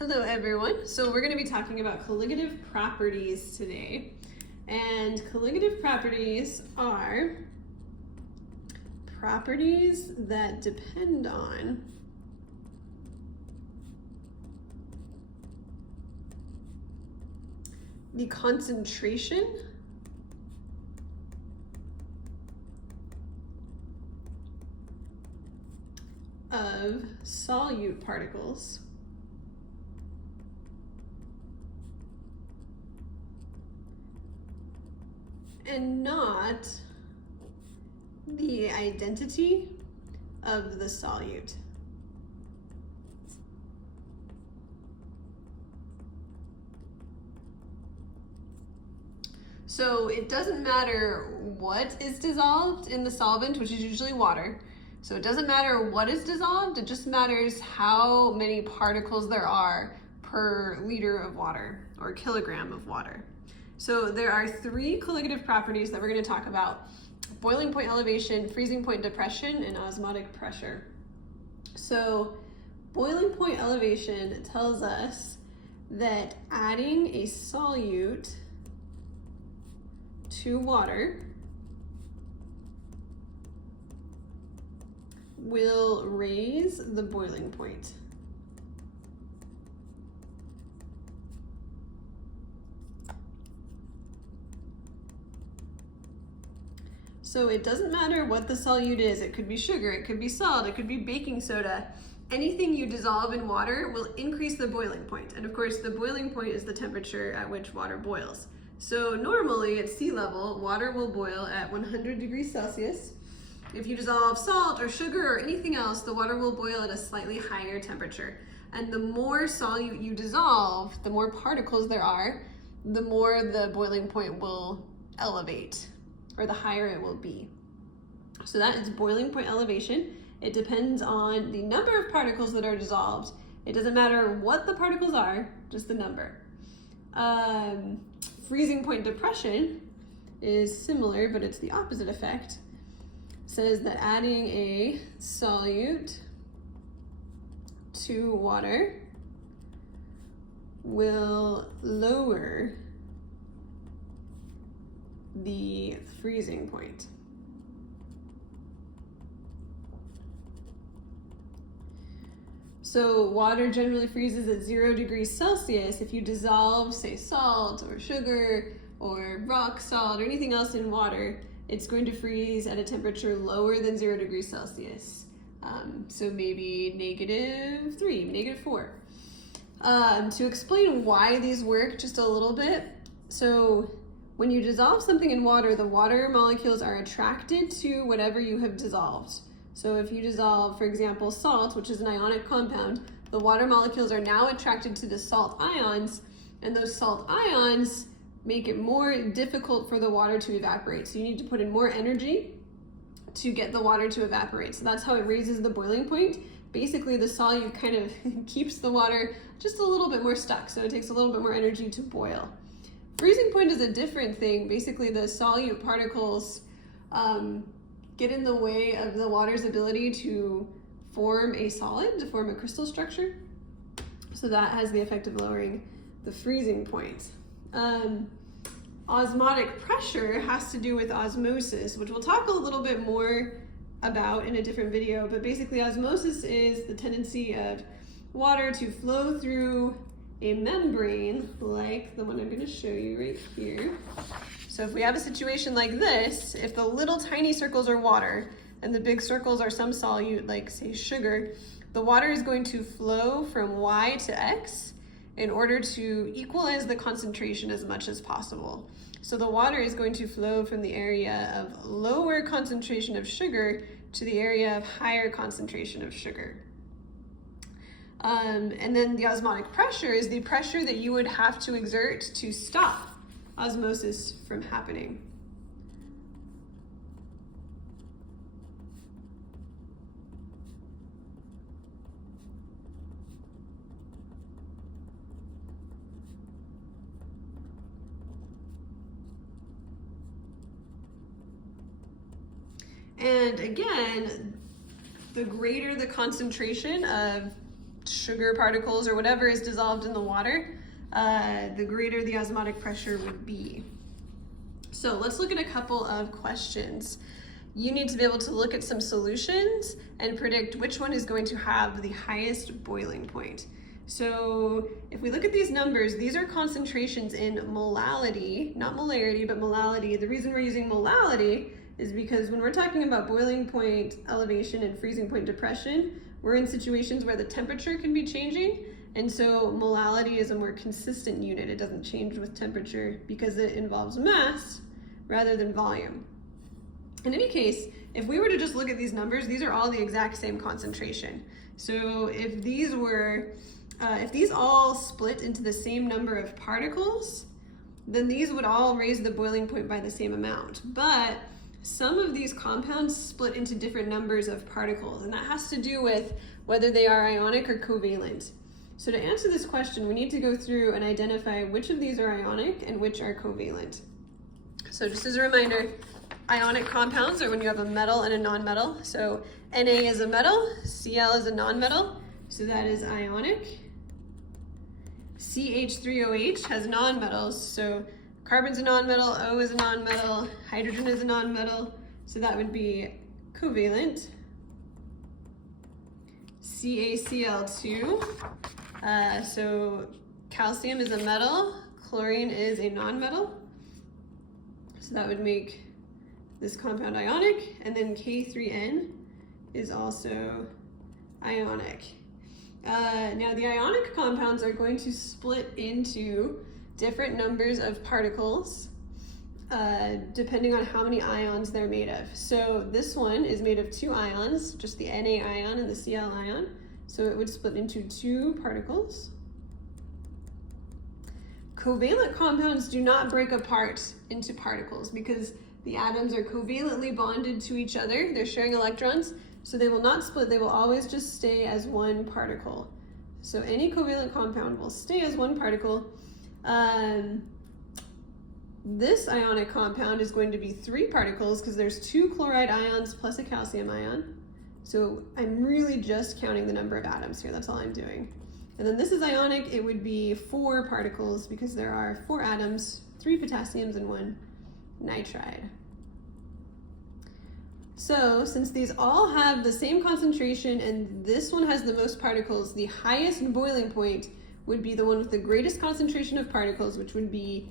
Hello everyone. So we're going to be talking about colligative properties today. And colligative properties are properties that depend on the concentration of solute particles and not the identity of the solute. So it doesn't matter what is dissolved in the solvent, which is usually water. So it doesn't matter what is dissolved, it just matters how many particles there are per liter of water or kilogram of water. So there are three colligative properties that we're going to talk about: boiling point elevation, freezing point depression, and osmotic pressure. So boiling point elevation tells us that adding a solute to water will raise the boiling point. So it doesn't matter what the solute is. It could be sugar, it could be salt, it could be baking soda. Anything you dissolve in water will increase the boiling point. And of course, the boiling point is the temperature at which water boils. So normally at sea level, water will boil at 100 degrees Celsius. If you dissolve salt or sugar or anything else, the water will boil at a slightly higher temperature. And the more solute you dissolve, the more particles there are, the more the boiling point will elevate, or the higher it will be. So that is boiling point elevation. It depends on the number of particles that are dissolved. It doesn't matter what the particles are, just the number. Freezing point depression is similar, but it's the opposite effect. It says that adding a solute to water will lower the freezing point. So water generally freezes at 0 degrees Celsius. If you dissolve, say, salt or sugar or rock salt or anything else in water, it's going to freeze at a temperature lower than 0 degrees Celsius. So maybe -3, -4. To explain why these work just a little bit, so when you dissolve something in water, the water molecules are attracted to whatever you have dissolved. So if you dissolve, for example, salt, which is an ionic compound, the water molecules are now attracted to the salt ions, and those salt ions make it more difficult for the water to evaporate. So you need to put in more energy to get the water to evaporate. So that's how it raises the boiling point. Basically, the solute kind of keeps the water just a little bit more stuck, so it takes a little bit more energy to boil. Freezing point is a different thing. Basically, the solute particles get in the way of the water's ability to form a solid, to form a crystal structure. So that has the effect of lowering the freezing point. Osmotic pressure has to do with osmosis, which we'll talk a little bit more about in a different video. But basically, osmosis is the tendency of water to flow through a membrane like the one I'm going to show you right here. So if we have a situation like this, if the little tiny circles are water and the big circles are some solute, like say sugar, the water is going to flow from Y to X in order to equalize the concentration as much as possible. So the water is going to flow from the area of lower concentration of sugar to the area of higher concentration of sugar. And then the osmotic pressure is the pressure that you would have to exert to stop osmosis from happening. And again, the greater the concentration of sugar particles or whatever is dissolved in the water, the greater the osmotic pressure would be. So let's look at a couple of questions. You need to be able to look at some solutions and predict which one is going to have the highest boiling point. So if we look at these numbers, these are concentrations in molality, not molarity, but molality. The reason we're using molality is because when we're talking about boiling point elevation and freezing point depression, we're in situations where the temperature can be changing. And so molality is a more consistent unit. It doesn't change with temperature because it involves mass rather than volume. In any case, if we were to just look at these numbers, these are all the exact same concentration. So if these all split into the same number of particles, then these would all raise the boiling point by the same amount. But some of these compounds split into different numbers of particles, and that has to do with whether they are ionic or covalent. So to answer this question, we need to go through and identify which of these are ionic and which are covalent. So just as a reminder, ionic compounds are when you have a metal and a non-metal. So Na is a metal, Cl is a non-metal, so that is ionic. CH3OH has non-metals, so carbon's a non-metal, O is a non-metal, hydrogen is a non-metal, so that would be covalent. CaCl2, so calcium is a metal, chlorine is a non-metal, so that would make this compound ionic, and then K3N is also ionic. Now the ionic compounds are going to split into different numbers of particles depending on how many ions they're made of. So this one is made of 2 ions, just the Na ion and the Cl ion, so it would split into 2 particles. Covalent compounds do not break apart into particles because the atoms are covalently bonded to each other. They're sharing electrons, so they will not split. They will always just stay as one particle. So any covalent compound will stay as one particle. This ionic compound is going to be 3 particles because there's 2 chloride ions plus a calcium ion. So I'm really just counting the number of atoms here. That's all I'm doing. And then this is ionic. It would be 4 particles because there are 4 atoms, 3 potassiums and 1 nitride. So since these all have the same concentration and this one has the most particles, the highest boiling point would be the one with the greatest concentration of particles, which would be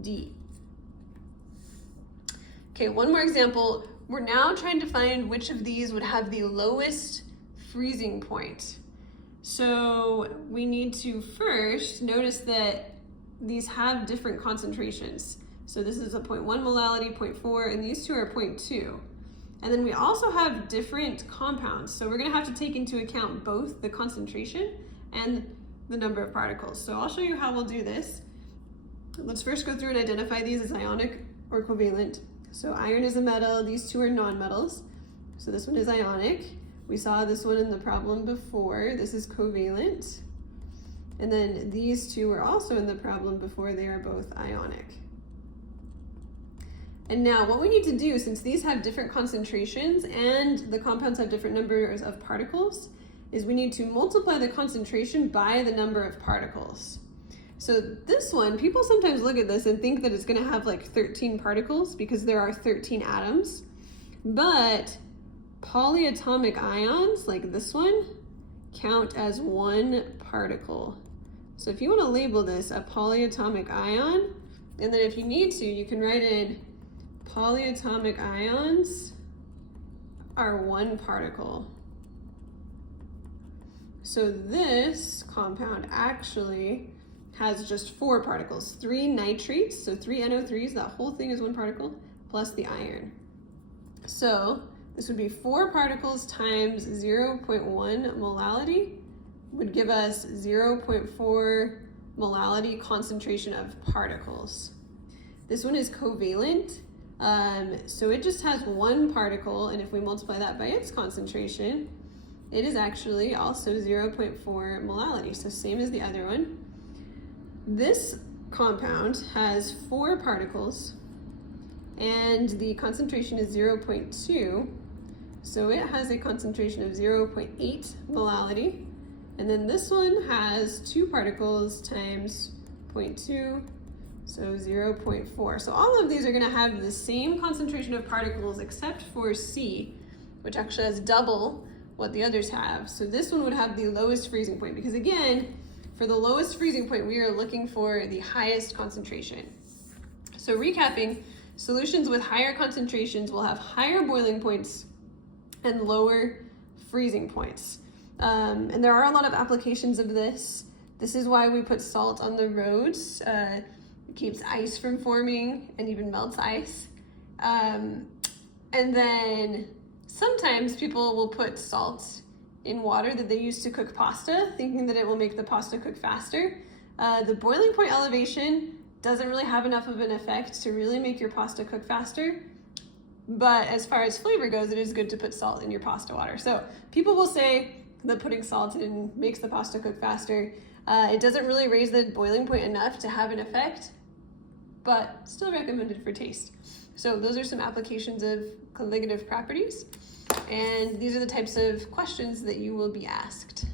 D. Okay, one more example. We're now trying to find which of these would have the lowest freezing point. So we need to first notice that these have different concentrations. So this is a 0.1 molality, 0.4, and these two are 0.2. And then we also have different compounds. So we're gonna have to take into account both the concentration and the number of particles. So I'll show you how we'll do this. Let's first go through and identify these as ionic or covalent. So iron is a metal, these two are nonmetals. So this one is ionic. We saw this one in the problem before. This is covalent. And then these two were also in the problem before. They are both ionic. And now what we need to do, since these have different concentrations and the compounds have different numbers of particles, is we need to multiply the concentration by the number of particles. So this one, people sometimes look at this and think that it's gonna have like 13 particles because there are 13 atoms, but polyatomic ions, like this one, count as 1 particle. So if you wanna label this a polyatomic ion, and then if you need to, you can write in polyatomic ions are 1 particle. So this compound actually has just 4 particles, 3 nitrates, so 3 NO3s, that whole thing is 1 particle, plus the iron. So this would be 4 particles times 0.1 molality would give us 0.4 molality concentration of particles. This one is covalent, so it just has 1 particle, and if we multiply that by its concentration, it is actually also 0.4 molality, so same as the other one. This compound has 4 particles, and the concentration is 0.2, so it has a concentration of 0.8 molality, And then this one has 2 particles times 0.2, so 0.4. So all of these are gonna have the same concentration of particles except for C, which actually has double what the others have. So this one would have the lowest freezing point, because again, for the lowest freezing point, we are looking for the highest concentration. So recapping, solutions with higher concentrations will have higher boiling points and lower freezing points. And there are a lot of applications of this. This is why we put salt on the roads. It keeps ice from forming and even melts ice. And then sometimes people will put salt in water that they use to cook pasta, thinking that it will make the pasta cook faster. The boiling point elevation doesn't really have enough of an effect to really make your pasta cook faster. But as far as flavor goes, it is good to put salt in your pasta water. So people will say that putting salt in makes the pasta cook faster. It doesn't really raise the boiling point enough to have an effect, but still recommended for taste. So those are some applications of colligative properties, and these are the types of questions that you will be asked.